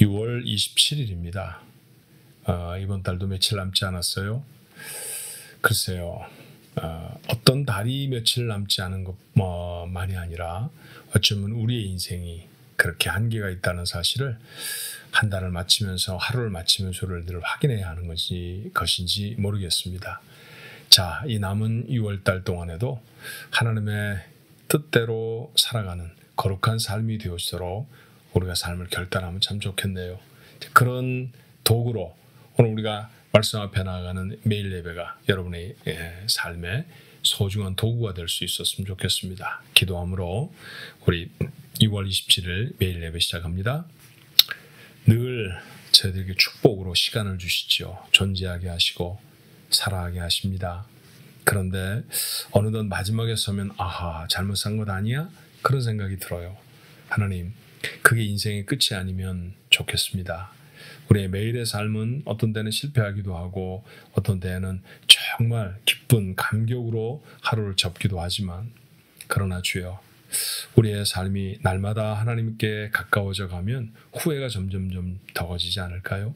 6월 27일입니다. 이번 달도 며칠 남지 않았어요. 글쎄요. 어떤 달이 며칠 남지 않은 것만이 아니라 어쩌면 우리의 인생이 그렇게 한계가 있다는 사실을 한 달을 마치면서 하루를 마치면서를 늘 확인해야 하는 것인지 모르겠습니다. 자, 이 남은 6월달 동안에도 하나님의 뜻대로 살아가는 거룩한 삶이 되어지도록 우리가 삶을 결단하면 참 좋겠네요. 그런 도구로 오늘 우리가 말씀 앞에 나아가는 매일 예배가 여러분의 삶에 소중한 도구가 될 수 있었으면 좋겠습니다. 기도함으로 우리 2월 27일 매일 예배 시작합니다. 늘 저희들에게 축복으로 시간을 주시죠. 존재하게 하시고 살아가게 하십니다. 그런데 어느덧 마지막에 서면 아하, 잘못 산 것 아니야? 그런 생각이 들어요. 하나님, 그게 인생의 끝이 아니면 좋겠습니다. 우리의 매일의 삶은 어떤 때는 실패하기도 하고 어떤 때는 정말 기쁜 감격으로 하루를 접기도 하지만 그러나 주여, 우리의 삶이 날마다 하나님께 가까워져 가면 후회가 점점점 더워지지 않을까요?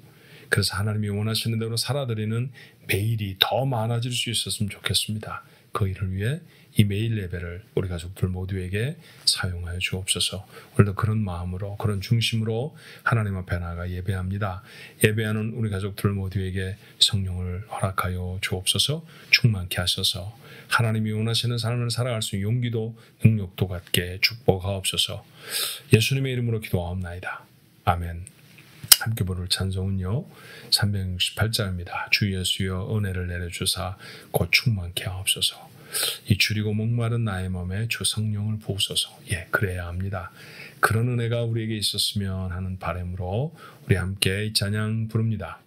그래서 하나님이 원하시는 대로 살아드리는 매일이 더 많아질 수 있었으면 좋겠습니다. 그 일을 위해 이 매일 예배를 우리 가족들 모두에게 사용하여 주옵소서. 오늘도 그런 마음으로, 그런 중심으로 하나님 앞에 나아가 예배합니다. 예배하는 우리 가족들 모두에게 성령을 허락하여 주옵소서. 충만케 하셔서 하나님이 원하시는 삶을 살아갈 수 있는 용기도 능력도 갖게 축복하옵소서. 예수님의 이름으로 기도하옵나이다. 아멘. 함께 부를 찬송은요 368장입니다. 주 예수여 은혜를 내려주사 곧 충만케 하옵소서. 이 주리고 목마른 나의 몸에 주 성령을 부으소서. 그래야 합니다. 그런 은혜가 우리에게 있었으면 하는 바람으로 우리 함께 이 찬양 부릅니다.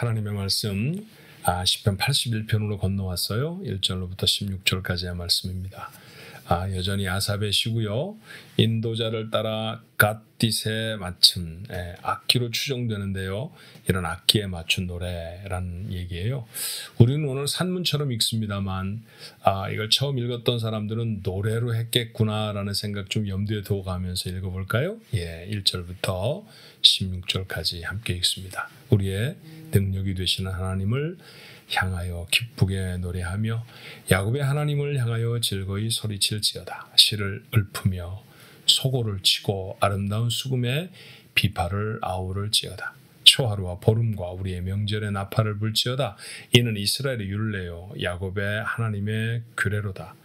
하나님의 말씀 시편 81편으로 건너왔어요. 1절로부터 16절까지의 말씀입니다. 여전히 아삽의 시고요. 인도자를 따라 갓딧에 맞춘 악기로 추정되는데요. 이런 악기에 맞춘 노래라는 얘기예요. 우리는 오늘 산문처럼 읽습니다만 이걸 처음 읽었던 사람들은 노래로 했겠구나라는 생각 좀 염두에 두고 가면서 읽어볼까요? 1절부터 16절까지 함께 읽습니다. 우리의 능력이 되시는 하나님을 향하여 기쁘게 노래하며 야곱의 하나님을 향하여 즐거이 소리칠지어다. 실을 읊으며 소고를 치고 아름다운 수금에 비파를 아우를지어다. 초하루와 보름과 우리의 명절에 나팔을 불지어다. 이는 이스라엘의 율례요 야곱의 하나님의 규례로다.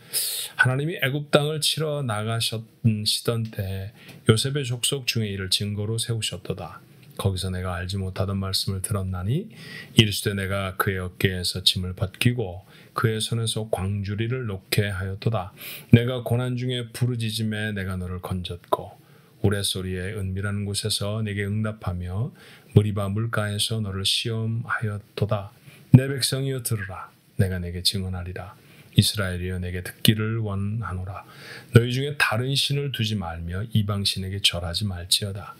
하나님이 애굽 땅을 치러 나가시던 때 요셉의 족속 중에 이를 증거로 세우셨도다. 거기서 내가 알지 못하던 말씀을 들었나니 이르시되 내가 그의 어깨에서 짐을 벗기고 그의 손에서 광주리를 놓게 하였도다. 내가 고난 중에 부르짖음에 내가 너를 건졌고 우레소리의 은밀한 곳에서 내게 응답하며 무리바 물가에서 너를 시험하였도다. 내 백성이여 들으라. 내가 내게 증언하리라. 이스라엘이여 내게 듣기를 원하노라. 너희 중에 다른 신을 두지 말며 이방신에게 절하지 말지어다.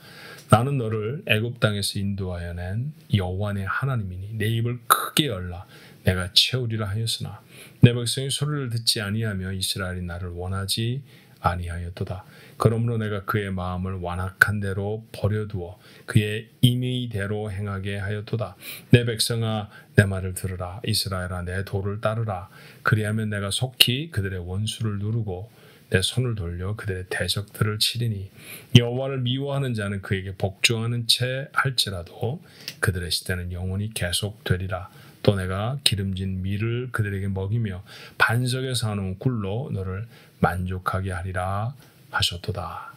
나는 너를 애굽 땅에서 인도하여 낸 여호와 내 하나님이니 내 입을 크게 열라. 내가 채우리라 하였으나 내 백성이 소리를 듣지 아니하며 이스라엘이 나를 원하지 아니하였도다. 그러므로 내가 그의 마음을 완악한 대로 버려두어 그의 임의대로 행하게 하였도다. 내 백성아 내 말을 들으라. 이스라엘아 내 도를 따르라. 그리하면 내가 속히 그들의 원수를 누르고 내 손을 돌려 그들의 대적들을 치리니 여호와를 미워하는 자는 그에게 복종하는 채 할지라도 그들의 시대는 영원히 계속되리라. 또 내가 기름진 밀을 그들에게 먹이며 반석에 사놓은 꿀로 너를 만족하게 하리라 하셨도다.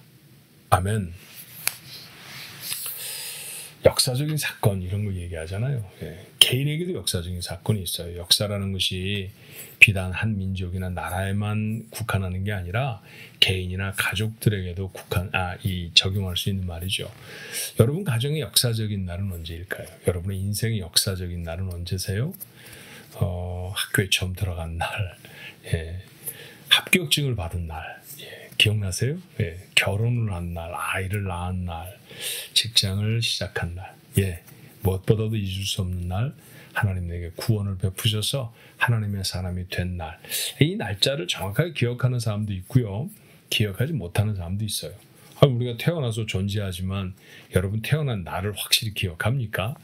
아멘. 역사적인 사건 이런 거 얘기하잖아요. 개인에게도 역사적인 사건이 있어요. 역사라는 것이 비단 한 민족이나 나라에만 국한하는 게 아니라 개인이나 가족들에게도 적용할 수 있는 말이죠. 여러분 가정의 역사적인 날은 언제일까요? 여러분의 인생의 역사적인 날은 언제세요? 학교에 처음 들어간 날, 합격증을 받은 날, 기억나세요? 결혼을 한 날, 아이를 낳은 날, 직장을 시작한 날, 무엇보다도 잊을 수 없는 날, 하나님 내게 구원을 베푸셔서 하나님의 사람이 된 날. 이 날짜를 정확하게 기억하는 사람도 있고요. 기억하지 못하는 사람도 있어요. 우리가 태어나서 존재하지만 여러분 태어난 날을 확실히 기억합니까?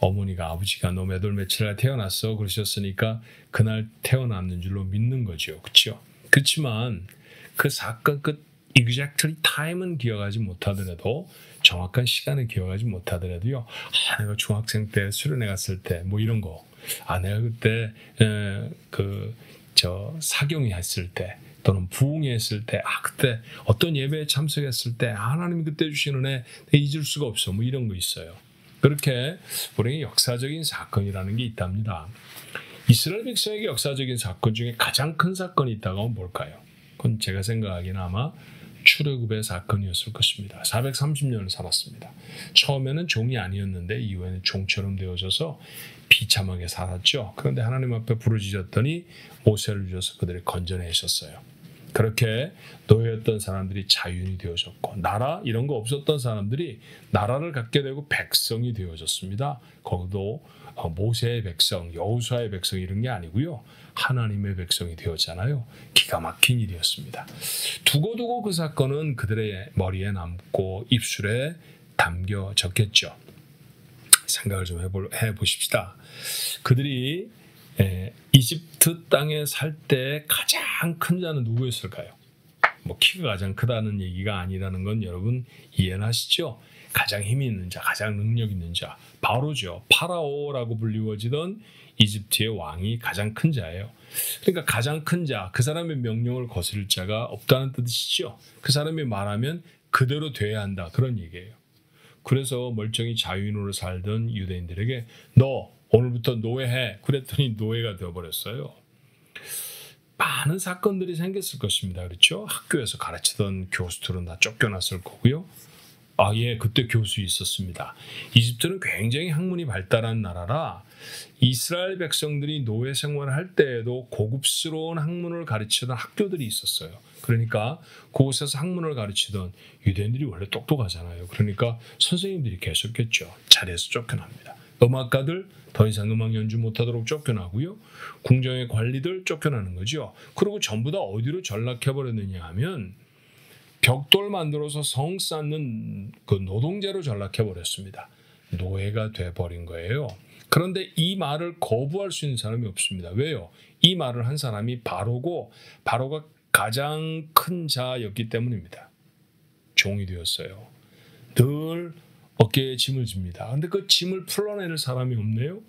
어머니가 아버지가 너 몇 월 며칠 날 태어났어 그러셨으니까 그날 태어났는 줄로 믿는 거죠. 그렇죠? 그렇지만 그 사건 exactly time은 기억하지 못하더라도 정확한 시간을 기억하지 못하더라도요. 내가 중학생 때 수련회 갔을 때 뭐 이런 거. 내가 그때 사경이 했을 때 또는 부흥회 했을 때 그때 어떤 예배에 참석했을 때 하나님이 그때 주신 은혜 잊을 수가 없어. 뭐 이런 거 있어요. 그렇게 우리에게 역사적인 사건이라는 게 있답니다. 이스라엘 백성에게 역사적인 사건 중에 가장 큰 사건이 있다고 하면 뭘까요? 그건 제가 생각하기에는 아마 출애굽의 사건이었을 것입니다. 430년을 살았습니다. 처음에는 종이 아니었는데 이후에는 종처럼 되어져서 비참하게 살았죠. 그런데 하나님 앞에 부르짖었더니 모세를 주셔서 그들을 건져내셨어요. 그렇게 노예였던 사람들이 자유인이 되어졌고 나라 이런 거 없었던 사람들이 나라를 갖게 되고 백성이 되어졌습니다. 거기도 모세의 백성, 여호수아의 백성 이런 게 아니고요. 하나님의 백성이 되었잖아요. 기가 막힌 일이었습니다. 두고두고 그 사건은 그들의 머리에 남고 입술에 담겨졌겠죠. 생각을 좀 해보십시다. 그들이 이집트 땅에 살 때 가장 큰 자는 누구였을까요? 키가 가장 크다는 얘기가 아니라는 건 여러분 이해는 하시죠? 가장 힘이 있는 자, 가장 능력 있는 자, 바로죠. 파라오라고 불리워지던 이집트의 왕이 가장 큰 자예요. 그러니까 가장 큰 자, 그 사람의 명령을 거스를 자가 없다는 뜻이죠. 그 사람이 말하면 그대로 돼야 한다. 그런 얘기예요. 그래서 멀쩡히 자유인으로 살던 유대인들에게 너 오늘부터 노예해. 그랬더니 노예가 되어버렸어요. 많은 사건들이 생겼을 것입니다. 그렇죠? 학교에서 가르치던 교수들은 다 쫓겨났을 거고요. 예, 그때 교수 있었습니다. 이집트는 굉장히 학문이 발달한 나라라 이스라엘 백성들이 노예 생활을 할 때에도 고급스러운 학문을 가르치던 학교들이 있었어요. 그러니까 그곳에서 학문을 가르치던 유대인들이 원래 똑똑하잖아요. 그러니까 선생님들이 계속했죠. 자리에서 쫓겨납니다. 음악가들 더 이상 음악 연주 못하도록 쫓겨나고요. 궁정의 관리들 쫓겨나는 거죠. 그리고 전부 다 어디로 전락해버렸느냐 하면 벽돌 만들어서 성 쌓는 그 노동자로 전락해버렸습니다. 노예가 돼버린 거예요. 그런데 이 말을 거부할 수 있는 사람이 없습니다. 왜요? 이 말을 한 사람이 바로고 바로가 가장 큰 자였기 때문입니다. 종이 되었어요. 늘 어깨에 짐을 집니다. 그런데 그 짐을 풀어내는 사람이 없네요.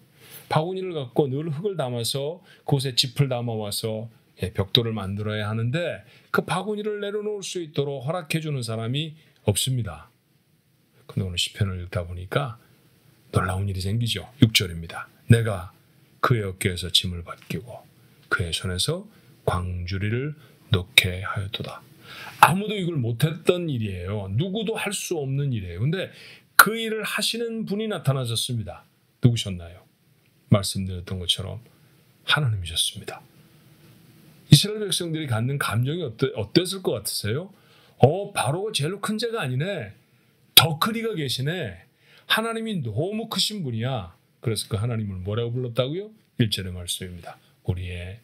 바구니를 갖고 늘 흙을 담아서 그곳에 짚을 담아와서 벽돌을 만들어야 하는데 그 바구니를 내려놓을 수 있도록 허락해주는 사람이 없습니다. 근데 오늘 시편을 읽다 보니까 놀라운 일이 생기죠. 6절입니다. 내가 그의 어깨에서 짐을 벗기고 그의 손에서 광주리를 놓게 하였도다. 아무도 이걸 못했던 일이에요. 누구도 할 수 없는 일이에요. 근데 그 일을 하시는 분이 나타나셨습니다. 누구셨나요? 말씀드렸던 것처럼 하나님이셨습니다. 이스라엘 백성들이 갖는 감정이 어땠을 것 같으세요? 바로가 제일 큰 죄가 아니네. 더 크리가 계시네. 하나님이 너무 크신 분이야. 그래서 그 하나님을 뭐라고 불렀다고요? 1절의 말씀입니다. 우리의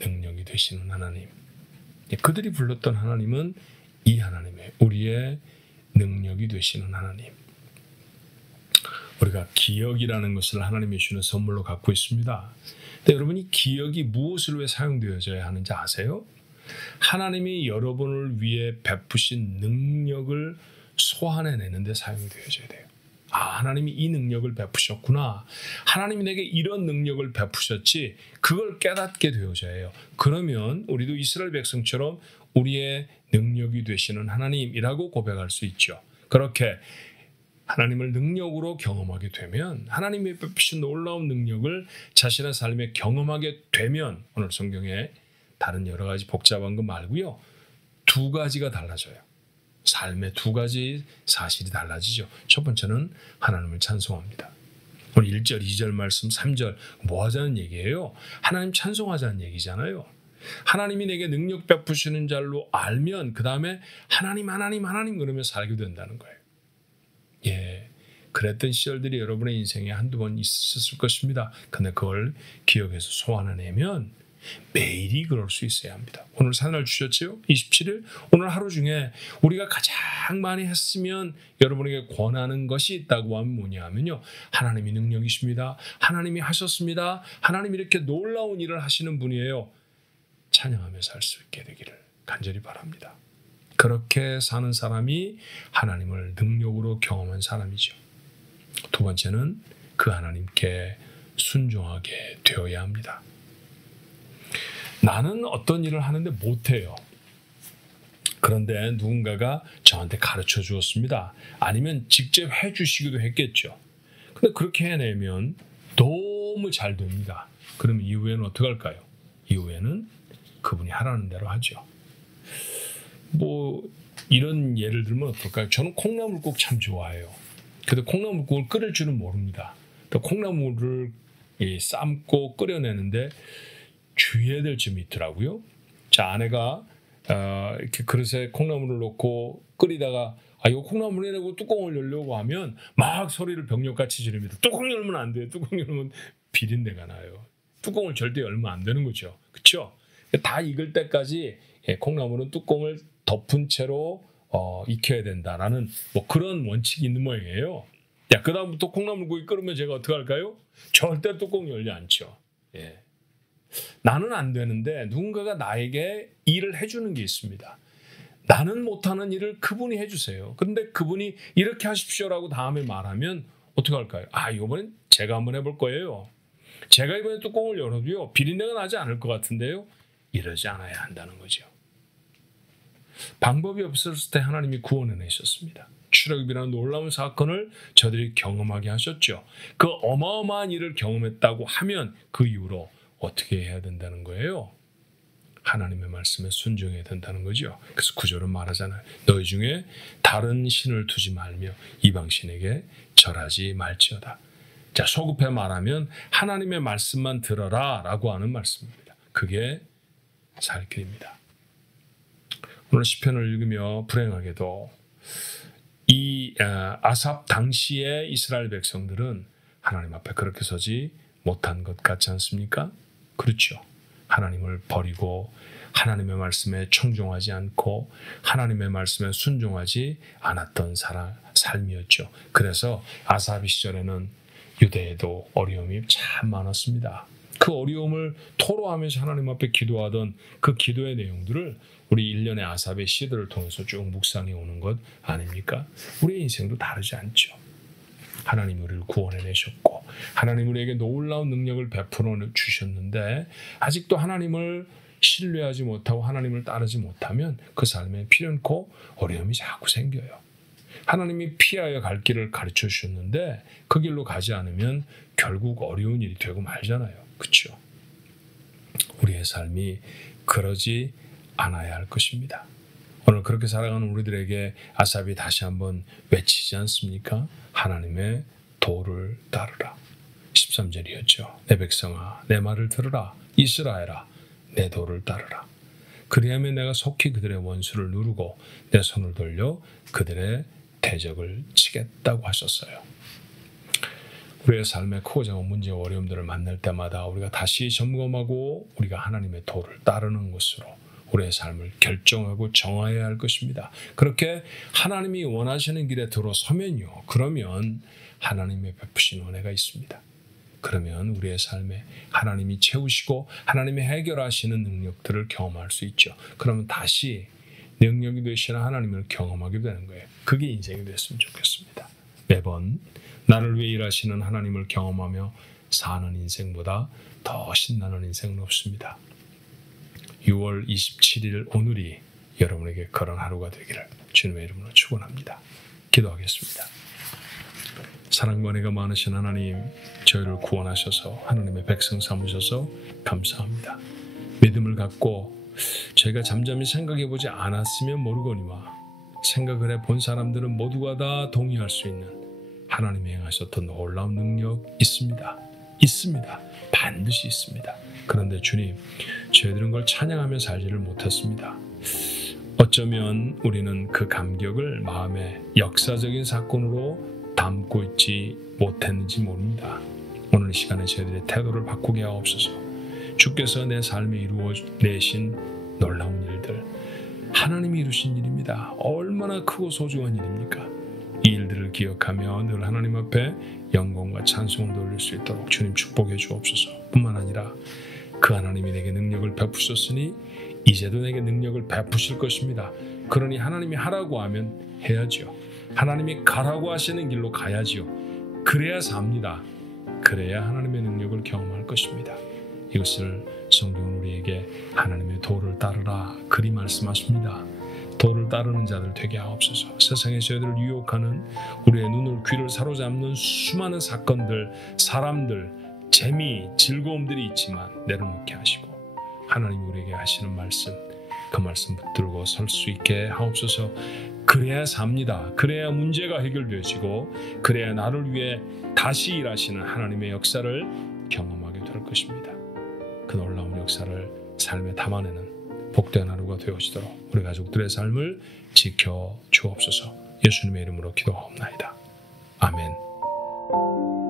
능력이 되시는 하나님. 그들이 불렀던 하나님은 이 하나님이에요. 우리의 능력이 되시는 하나님. 우리가 기억이라는 것을 하나님이 주는 선물로 갖고 있습니다. 근데 여러분이 기억이 무엇을 위해 사용되어져야 하는지 아세요? 하나님이 여러분을 위해 베푸신 능력을 소환해내는 데 사용되어져야 돼요. 하나님이 이 능력을 베푸셨구나. 하나님이 내게 이런 능력을 베푸셨지. 그걸 깨닫게 되어져야 해요. 그러면 우리도 이스라엘 백성처럼 우리의 능력이 되시는 하나님이라고 고백할 수 있죠. 그렇게 하나님을 능력으로 경험하게 되면 하나님이 베푸신 놀라운 능력을 자신의 삶에 경험하게 되면 오늘 성경에 다른 여러 가지 복잡한 거 말고요. 두 가지가 달라져요. 삶의 두 가지 사실이 달라지죠. 첫 번째는 하나님을 찬송합니다. 오늘 1절, 2절 말씀, 3절 뭐 하자는 얘기예요? 하나님 찬송하자는 얘기잖아요. 하나님이 내게 능력 베푸시는 자로 알면 그 다음에 하나님 그러며 살게 된다는 거예요. 예, 그랬던 시절들이 여러분의 인생에 한두 번 있으셨을 것입니다. 근데 그걸 기억해서 소환해내면 매일이 그럴 수 있어야 합니다. 오늘 사날 주셨지요? 27일 오늘 하루 중에 우리가 가장 많이 했으면 여러분에게 권하는 것이 있다고 하면 뭐냐면요, 하나님이 능력이십니다. 하나님이 하셨습니다. 하나님이 이렇게 놀라운 일을 하시는 분이에요. 찬양하며 살 수 있게 되기를 간절히 바랍니다. 그렇게 사는 사람이 하나님을 능력으로 경험한 사람이죠. 두 번째는 그 하나님께 순종하게 되어야 합니다. 나는 어떤 일을 하는데 못해요. 그런데 누군가가 저한테 가르쳐 주었습니다. 아니면 직접 해주시기도 했겠죠. 근데 그렇게 해내면 너무 잘 됩니다. 그러면 이후에는 어떻게 할까요? 이후에는 그분이 하라는 대로 하죠. 뭐 이런 예를 들면 어떨까요? 저는 콩나물국 참 좋아해요. 근데 콩나물국을 끓일 줄은 모릅니다. 콩나물을 삶고 끓여내는데 주의해야 될 점이 있더라고요. 자, 아내가 이렇게 그릇에 콩나물을 넣고 끓이다가 이거 콩나물이 내고 뚜껑을 열려고 하면 막 소리를 병력같이 지릅니다. 뚜껑 열면 안 돼요. 뚜껑 열면 비린내가 나요. 뚜껑을 절대 열면 안 되는 거죠. 그렇죠? 다 익을 때까지 콩나물은 뚜껑을 덮은 채로 익혀야 된다라는 뭐 그런 원칙이 있는 모양이에요. 야, 그다음부터 콩나물국이 끓으면 제가 어떻게 할까요? 절대 뚜껑 열지 않죠. 예. 나는 안 되는데 누군가가 나에게 일을 해주는 게 있습니다. 나는 못하는 일을 그분이 해주세요. 그런데 그분이 이렇게 하십시오라고 다음에 말하면 어떻게 할까요? 이번엔 제가 한번 해볼 거예요. 제가 이번에 뚜껑을 열어도요, 비린내가 나지 않을 것 같은데요. 이러지 않아야 한다는 거죠. 방법이 없었을 때 하나님이 구원해내셨습니다. 출애굽이라는 놀라운 사건을 저들이 경험하게 하셨죠. 그 어마어마한 일을 경험했다고 하면 그 이후로 어떻게 해야 된다는 거예요? 하나님의 말씀에 순종해야 된다는 거죠. 그래서 구절은 말하잖아요. 너희 중에 다른 신을 두지 말며 이방신에게 절하지 말지어다. 자, 소급해 말하면 하나님의 말씀만 들어라 라고 하는 말씀입니다. 그게 살 길입니다. 오늘 시편을 읽으며 불행하게도 이 아삽 당시의 이스라엘 백성들은 하나님 앞에 그렇게 서지 못한 것 같지 않습니까? 그렇죠. 하나님을 버리고 하나님의 말씀에 청종하지 않고 하나님의 말씀에 순종하지 않았던 삶이었죠. 그래서 아삽 시절에는 유대에도 어려움이 참 많았습니다. 그 어려움을 토로하면서 하나님 앞에 기도하던 그 기도의 내용들을 우리 1년의 아삽의 시들을 통해서 쭉 묵상해 오는 것 아닙니까? 우리의 인생도 다르지 않죠. 하나님 우리를 구원해내셨고 하나님 우리에게 놀라운 능력을 베풀어 주셨는데 아직도 하나님을 신뢰하지 못하고 하나님을 따르지 못하면 그 삶에 필연코 어려움이 자꾸 생겨요. 하나님이 피하여 갈 길을 가르쳐 주셨는데 그 길로 가지 않으면 결국 어려운 일이 되고 말잖아요. 그렇죠? 우리의 삶이 그러지 않아야 할 것입니다. 오늘 그렇게 살아가는 우리들에게 아삽이 다시 한번 외치지 않습니까? 하나님의 도를 따르라. 13절이었죠. 내 백성아 내 말을 들으라. 이스라엘아 내 도를 따르라. 그리하면 내가 속히 그들의 원수를 누르고 내 손을 돌려 그들의 대적을 치겠다고 하셨어요. 우리의 삶에 크고 작은 문제와 어려움들을 만날 때마다 우리가 다시 점검하고 우리가 하나님의 도를 따르는 것으로 우리의 삶을 결정하고 정해야 할 것입니다. 그렇게 하나님이 원하시는 길에 들어서면요. 그러면 하나님의 베푸신 은혜가 있습니다. 그러면 우리의 삶에 하나님이 채우시고 하나님이 해결하시는 능력들을 경험할 수 있죠. 그러면 다시 능력이 되시는 하나님을 경험하게 되는 거예요. 그게 인생이 됐으면 좋겠습니다. 매번 나를 위해 일하시는 하나님을 경험하며 사는 인생보다 더 신나는 인생은 없습니다. 6월 27일 오늘이 여러분에게 그런 하루가 되기를 주님의 이름으로 축원합니다. 기도하겠습니다. 사랑과 은혜가 많으신 하나님, 저희를 구원하셔서 하나님의 백성 삼으셔서 감사합니다. 믿음을 갖고 저희가 잠잠히 생각해보지 않았으면 모르거니와 생각을 해본 사람들은 모두가 다 동의할 수 있는 하나님이 행하셨던 놀라운 능력 있습니다. 있습니다. 반드시 있습니다. 그런데 주님, 저희들은 그걸 찬양하며 살지를 못했습니다. 어쩌면 우리는 그 감격을 마음에 역사적인 사건으로 담고 있지 못했는지 모릅니다. 오늘 이 시간에 저희들의 태도를 바꾸게 하옵소서. 주께서 내 삶에 이루어내신 놀라운 일들, 하나님이 이루신 일입니다. 얼마나 크고 소중한 일입니까? 이 일들을 기억하며 늘 하나님 앞에 영광과 찬송을 돌릴 수 있도록 주님 축복해 주옵소서. 뿐만 아니라 그 하나님이 내게 능력을 베푸셨으니 이제도 내게 능력을 베푸실 것입니다. 그러니 하나님이 하라고 하면 해야지요. 하나님이 가라고 하시는 길로 가야지요. 그래야 삽니다. 그래야 하나님의 능력을 경험할 것입니다. 이것을 성경은 우리에게 하나님의 도를 따르라 그리 말씀하십니다. 도를 따르는 자들 되게 하옵소서. 세상에 저희들을 유혹하는 우리의 눈을 귀를 사로잡는 수많은 사건들, 사람들, 재미, 즐거움들이 있지만 내려놓게 하시고 하나님이 우리에게 하시는 말씀, 그 말씀 붙들고 설 수 있게 하옵소서. 그래야 삽니다. 그래야 문제가 해결되어지고 그래야 나를 위해 다시 일하시는 하나님의 역사를 경험하게 될 것입니다. 그 놀라운 역사를 삶에 담아내는 복된 하루가 되어지도록 우리 가족들의 삶을 지켜 주옵소서. 예수님의 이름으로 기도하옵나이다. 아멘.